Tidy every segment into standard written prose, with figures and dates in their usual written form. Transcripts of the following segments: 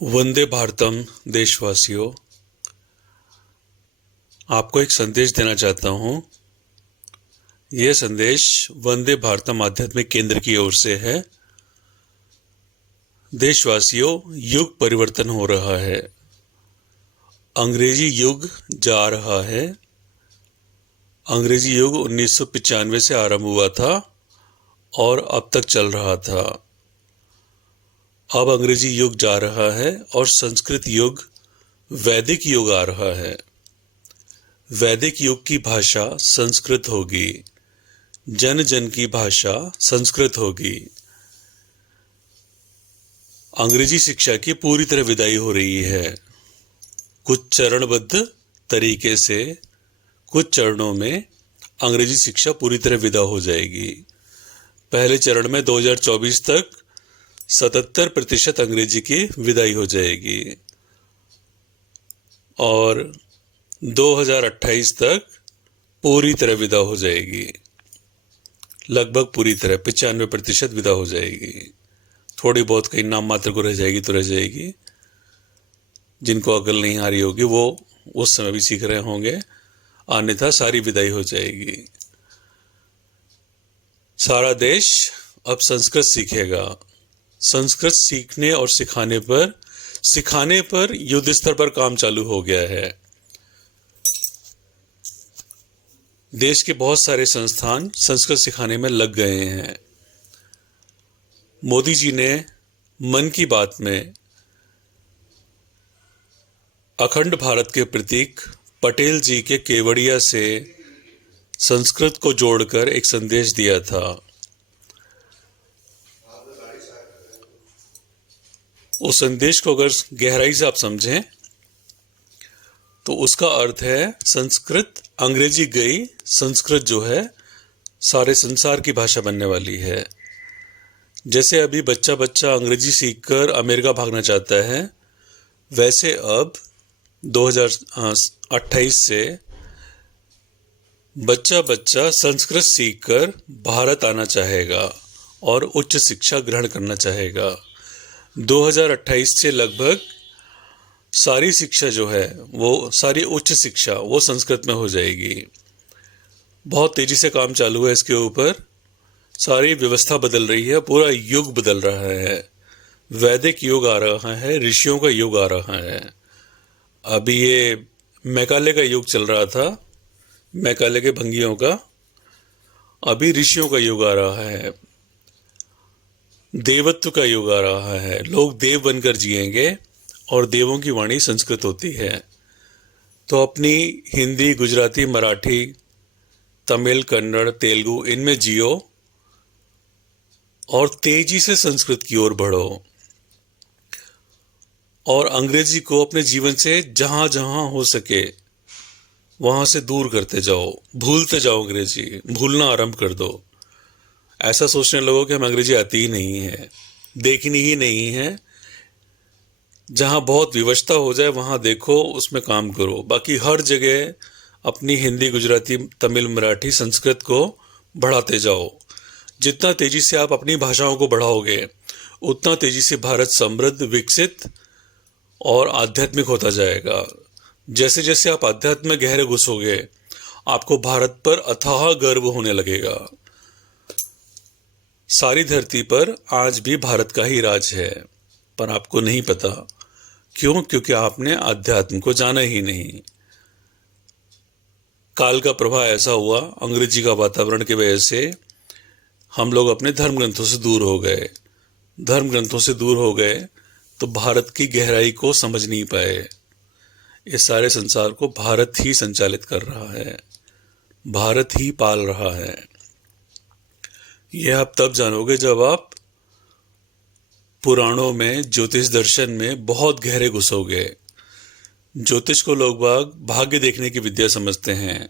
वंदे भारतम। देशवासियों, आपको एक संदेश देना चाहता हूँ। यह संदेश वंदे भारतम आध्यात्मिक केंद्र की ओर से है। देशवासियों, युग परिवर्तन हो रहा है। अंग्रेजी युग जा रहा है। अंग्रेजी युग 1995 से आरंभ हुआ था और अब तक चल रहा था। अब अंग्रेजी युग जा रहा है और संस्कृत युग, वैदिक युग आ रहा है। वैदिक युग की भाषा संस्कृत होगी। जन जन की भाषा संस्कृत होगी। अंग्रेजी शिक्षा की पूरी तरह विदाई हो रही है। कुछ चरणबद्ध तरीके से, कुछ चरणों में अंग्रेजी शिक्षा पूरी तरह विदा हो जाएगी। पहले चरण में 2024 तक 77% अंग्रेजी की विदाई हो जाएगी और 2028 तक पूरी तरह विदा हो जाएगी। लगभग पूरी तरह 95% विदा हो जाएगी। थोड़ी बहुत कहीं नाम मात्र को रह जाएगी तो रह जाएगी। जिनको अकल नहीं आ रही होगी वो उस समय भी सीख रहे होंगे, अन्यथा सारी विदाई हो जाएगी। सारा देश अब संस्कृत सीखेगा। संस्कृत सीखने और सिखाने पर युद्ध स्तर पर काम चालू हो गया है। देश के बहुत सारे संस्थान संस्कृत सिखाने में लग गए हैं। मोदी जी ने मन की बात में अखंड भारत के प्रतीक पटेल जी के केवड़िया से संस्कृत को जोड़कर एक संदेश दिया था। उस संदेश को अगर गहराई से आप समझें तो उसका अर्थ है, संस्कृत अंग्रेजी गई, संस्कृत जो है सारे संसार की भाषा बनने वाली है। जैसे अभी बच्चा अंग्रेजी सीखकर अमेरिका भागना चाहता है, वैसे अब 2028 से बच्चा संस्कृत सीखकर भारत आना चाहेगा और उच्च शिक्षा ग्रहण करना चाहेगा। 2028 से लगभग सारी शिक्षा जो है, वो सारी उच्च शिक्षा वो संस्कृत में हो जाएगी। बहुत तेजी से काम चालू है इसके ऊपर। सारी व्यवस्था बदल रही है, पूरा युग बदल रहा है। वैदिक युग आ रहा है, ऋषियों का युग आ रहा है। अभी ये मैकाले का युग चल रहा था, मैकाले के भंगियों का। अभी ऋषियों का युग आ रहा है, देवत्व का युग आ रहा है। लोग देव बनकर जिएंगे और देवों की वाणी संस्कृत होती है। तो अपनी हिंदी, गुजराती, मराठी, तमिल, कन्नड़, तेलुगु इनमें जियो और तेजी से संस्कृत की ओर बढ़ो और अंग्रेजी को अपने जीवन से जहां जहां हो सके वहां से दूर करते जाओ। भूलते जाओ, अंग्रेजी भूलना आरंभ कर दो। ऐसा सोचने लगो कि हम अंग्रेजी आती ही नहीं है, देखनी ही नहीं है। जहां बहुत विवशता हो जाए वहां देखो, उसमें काम करो। बाकी हर जगह अपनी हिंदी, गुजराती, तमिल, मराठी, संस्कृत को बढ़ाते जाओ। जितना तेजी से आप अपनी भाषाओं को बढ़ाओगे उतना तेजी से भारत समृद्ध, विकसित और आध्यात्मिक होता जाएगा। जैसे जैसे आप अध्यात्म में गहरे घुसोगे आपको भारत पर अथाह गर्व होने लगेगा। सारी धरती पर आज भी भारत का ही राज है, पर आपको नहीं पता। क्यों? क्योंकि आपने अध्यात्म को जाना ही नहीं। काल का प्रभाव ऐसा हुआ, अंग्रेजी का वातावरण की वजह से हम लोग अपने धर्म ग्रंथों से दूर हो गए। धर्म ग्रंथों से दूर हो गए तो भारत की गहराई को समझ नहीं पाए। इस सारे संसार को भारत ही संचालित कर रहा है, भारत ही पाल रहा है। यह आप तब जानोगे जब आप पुराणों में, ज्योतिष दर्शन में बहुत गहरे घुसोगे। ज्योतिष को लोग भाग्य देखने की विद्या समझते हैं।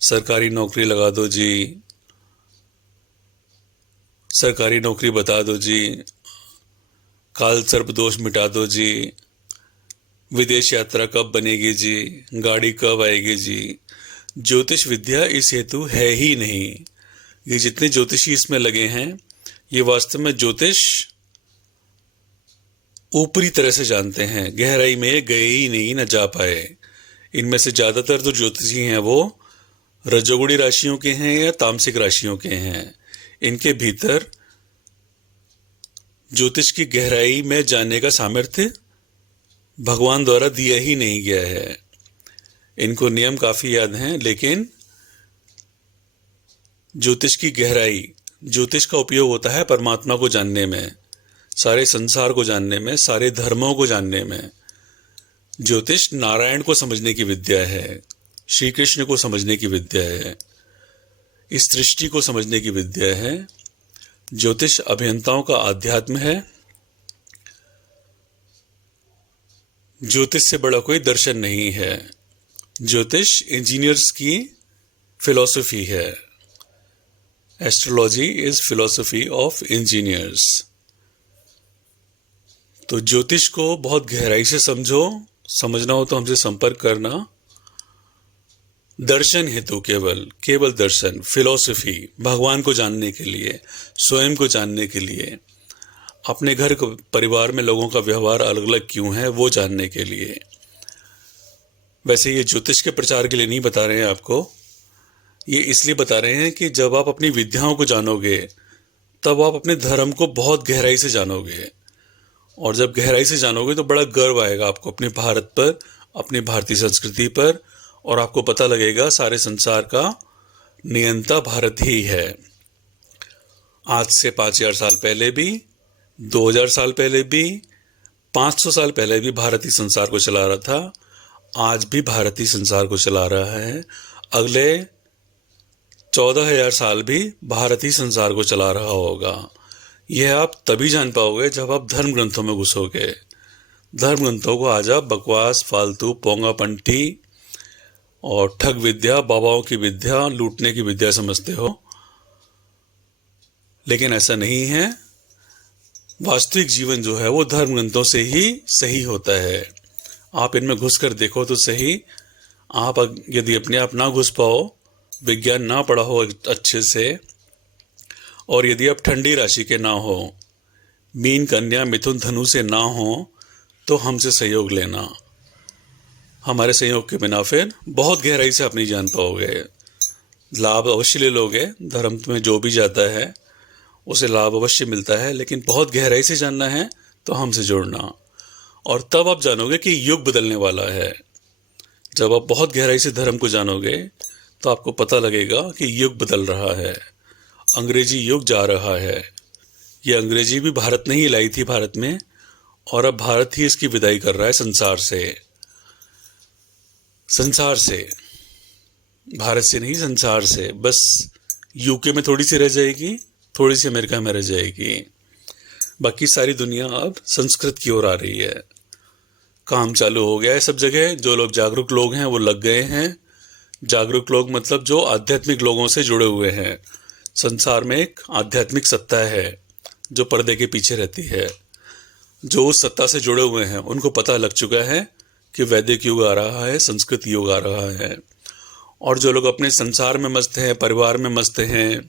सरकारी नौकरी लगा दो जी, सरकारी नौकरी बता दो जी, काल सर्प दोष मिटा दो जी, विदेश यात्रा कब बनेगी जी, गाड़ी कब आएगी जी। ज्योतिष विद्या इस हेतु है ही नहीं। ये जितने ज्योतिषी इसमें लगे हैं, ये वास्तव में ज्योतिष ऊपरी तरह से जानते हैं, गहराई में गए ही नहीं, न जा पाए। इनमें से ज्यादातर जो ज्योतिषी हैं वो रजोगुणी राशियों के हैं या तामसिक राशियों के हैं। इनके भीतर ज्योतिष की गहराई में जानने का सामर्थ्य भगवान द्वारा दिया ही नहीं गया है। इनको नियम काफी याद हैं, लेकिन ज्योतिष की गहराई, ज्योतिष का उपयोग होता है परमात्मा को जानने में, सारे संसार को जानने में, सारे धर्मों को जानने में। ज्योतिष नारायण को समझने की विद्या है, श्री कृष्ण को समझने की विद्या है, इस सृष्टि को समझने की विद्या है। ज्योतिष अभियंताओं का आध्यात्म है। ज्योतिष से बड़ा कोई दर्शन नहीं है। ज्योतिष इंजीनियर्स की फिलॉसफी है। Astrology is philosophy of engineers. तो ज्योतिष को बहुत गहराई से समझो। समझना हो तो हमसे संपर्क करना। दर्शन हेतु केवल दर्शन, फिलॉसफी, भगवान को जानने के लिए, स्वयं को जानने के लिए, अपने घर परिवार में लोगों का व्यवहार अलग अलग क्यों है वो जानने के लिए। वैसे ये ज्योतिष के प्रचार के लिए नहीं बता रहे हैं आपको, ये इसलिए बता रहे हैं कि जब आप अपनी विद्याओं को जानोगे तब आप अपने धर्म को बहुत गहराई से जानोगे, और जब गहराई से जानोगे तो बड़ा गर्व आएगा आपको अपने भारत पर, अपनी भारतीय संस्कृति पर, और आपको पता लगेगा सारे संसार का नियंता भारत ही है। आज से 5000 साल पहले भी, 2000 साल पहले भी, 500 साल पहले भी भारत ही संसार को चला रहा था। आज भी भारत ही संसार को चला रहा है। अगले 14000 साल भी भारत ही संसार को चला रहा होगा। यह आप तभी जान पाओगे जब आप धर्म ग्रंथों में घुसोगे। धर्म ग्रंथों को आज आप बकवास, फालतू, पोंगा पंटी और ठग विद्या, बाबाओं की विद्या, लूटने की विद्या समझते हो, लेकिन ऐसा नहीं है। वास्तविक जीवन जो है वो धर्म ग्रंथों से ही सही होता है। आप इनमें घुसकर देखो तो सही। आप यदि अपने आप ना घुस पाओ, विज्ञान ना पढ़ा हो अच्छे से, और यदि आप ठंडी राशि के ना हो, मीन, कन्या, मिथुन, धनु से ना हो, तो हमसे सहयोग लेना। हमारे सहयोग के बिना फिर बहुत गहराई से आप नहीं जान पाओगे। लाभ अवश्य ले लोगे, धर्म में जो भी जाता है उसे लाभ अवश्य मिलता है, लेकिन बहुत गहराई से जानना है तो हमसे जुड़ना, और तब आप जानोगे कि युग बदलने वाला है। जब आप बहुत गहराई से धर्म को जानोगे तो आपको पता लगेगा कि युग बदल रहा है, अंग्रेजी युग जा रहा है। ये अंग्रेजी भी भारत ने ही लाई थी भारत में, और अब भारत ही इसकी विदाई कर रहा है संसार से। संसार से, भारत से नहीं, संसार से। बस यूके में थोड़ी सी रह जाएगी, थोड़ी सी अमेरिका में रह जाएगी, बाकी सारी दुनिया अब संस्कृत की ओर आ रही है। काम चालू हो गया है सब जगह। जो लोग जागरूक लोग हैं वो लग गए हैं। जागरूक लोग मतलब जो आध्यात्मिक लोगों से जुड़े हुए हैं। संसार में एक आध्यात्मिक सत्ता है जो पर्दे के पीछे रहती है। जो उस सत्ता से जुड़े हुए हैं उनको पता लग चुका है कि वैदिक युग आ रहा है, संस्कृत युग आ रहा है। और जो लोग अपने संसार में मस्त हैं, परिवार में मस्त हैं,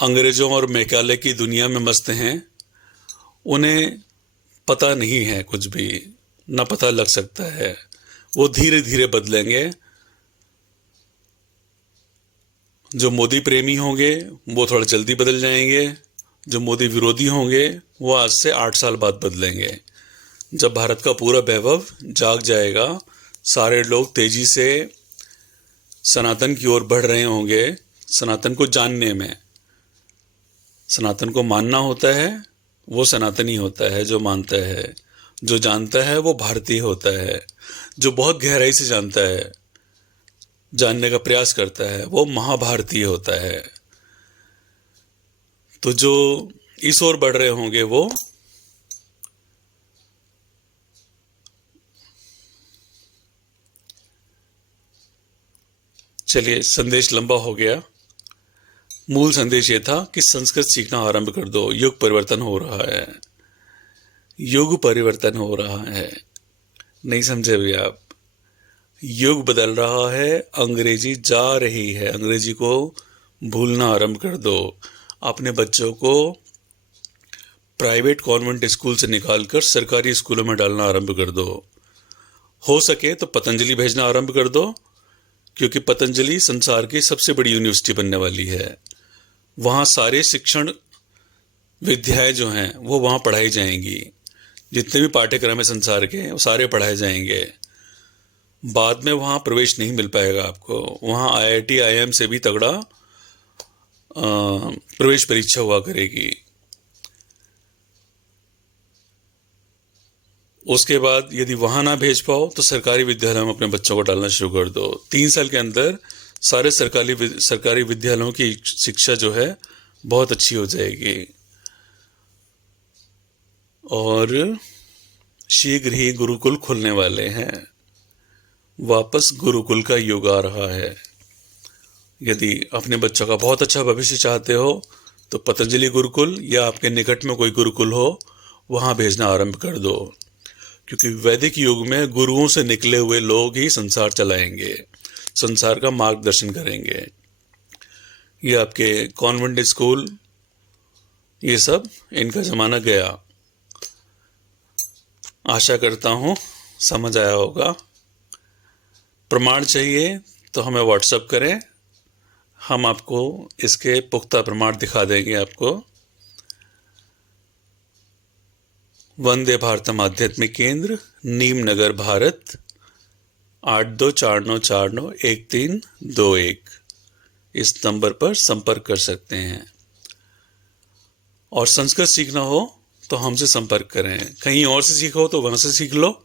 अंग्रेजों और मैकाले की दुनिया में मस्त हैं, उन्हें पता नहीं है कुछ भी, ना पता लग सकता है। वो धीरे धीरे बदलेंगे। जो मोदी प्रेमी होंगे वो थोड़ा जल्दी बदल जाएंगे। जो मोदी विरोधी होंगे वो आज से 8 साल बाद बदलेंगे। जब भारत का पूरा वैभव जाग जाएगा, सारे लोग तेजी से सनातन की ओर बढ़ रहे होंगे। सनातन को जानने में, सनातन को मानना होता है, वो सनातनी होता है जो मानता है। जो जानता है वो भारतीय होता है। जो बहुत गहराई से जानता है, जानने का प्रयास करता है, वो महाभारतीय होता है। तो जो इस ओर बढ़ रहे होंगे वो चलिए, संदेश लंबा हो गया। मूल संदेश ये था कि संस्कृत सीखना आरंभ कर दो। युग परिवर्तन हो रहा है, युग परिवर्तन हो रहा है। नहीं समझे भी आप? युग बदल रहा है, अंग्रेजी जा रही है। अंग्रेजी को भूलना आरंभ कर दो। अपने बच्चों को प्राइवेट कॉन्वेंट स्कूल से निकालकर सरकारी स्कूलों में डालना आरंभ कर दो। हो सके तो पतंजलि भेजना आरंभ कर दो, क्योंकि पतंजलि संसार की सबसे बड़ी यूनिवर्सिटी बनने वाली है। वहाँ सारे शिक्षण विद्याएं जो हैं वो वहाँ पढ़ाई जाएंगी। जितने भी पाठ्यक्रम है संसार के वो सारे पढ़ाए जाएंगे। बाद में वहाँ प्रवेश नहीं मिल पाएगा आपको। वहाँ IIT IIM से भी तगड़ा प्रवेश परीक्षा हुआ करेगी। उसके बाद यदि वहाँ ना भेज पाओ तो सरकारी विद्यालयों में अपने बच्चों को डालना शुरू कर दो। 3 साल के अंदर सारे सरकारी विद्यालयों की शिक्षा जो है बहुत अच्छी हो जाएगी। और शीघ्र ही गुरुकुल खुलने वाले हैं। वापस गुरुकुल का युग आ रहा है। यदि अपने बच्चों का बहुत अच्छा भविष्य चाहते हो तो पतंजलि गुरुकुल या आपके निकट में कोई गुरुकुल हो वहाँ भेजना आरंभ कर दो, क्योंकि वैदिक युग में गुरुओं से निकले हुए लोग ही संसार चलाएंगे, संसार का मार्गदर्शन करेंगे। ये आपके कॉन्वेंट स्कूल, ये सब इनका ज़माना गया। आशा करता हूँ समझ आया होगा। प्रमाण चाहिए तो हमें व्हाट्सएप करें, हम आपको इसके पुख्ता प्रमाण दिखा देंगे आपको। वंदे भारतम आध्यात्मिक केंद्र, नीम नगर, भारत 8249491321 इस नंबर पर संपर्क कर सकते हैं। और संस्कृत सीखना हो तो हमसे संपर्क करें। कहीं और से सीखो तो वहाँ से सीख लो।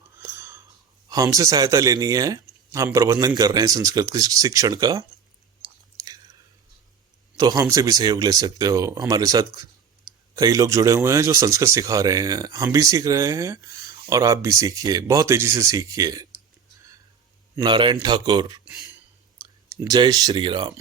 हमसे सहायता लेनी है, हम प्रबंधन कर रहे हैं संस्कृत शिक्षण का, तो हमसे भी सहयोग ले सकते हो। हमारे साथ कई लोग जुड़े हुए हैं जो संस्कृत सिखा रहे हैं, हम भी सीख रहे हैं और आप भी सीखिए, बहुत तेजी से सीखिए। नारायण ठाकुर, जय श्री राम।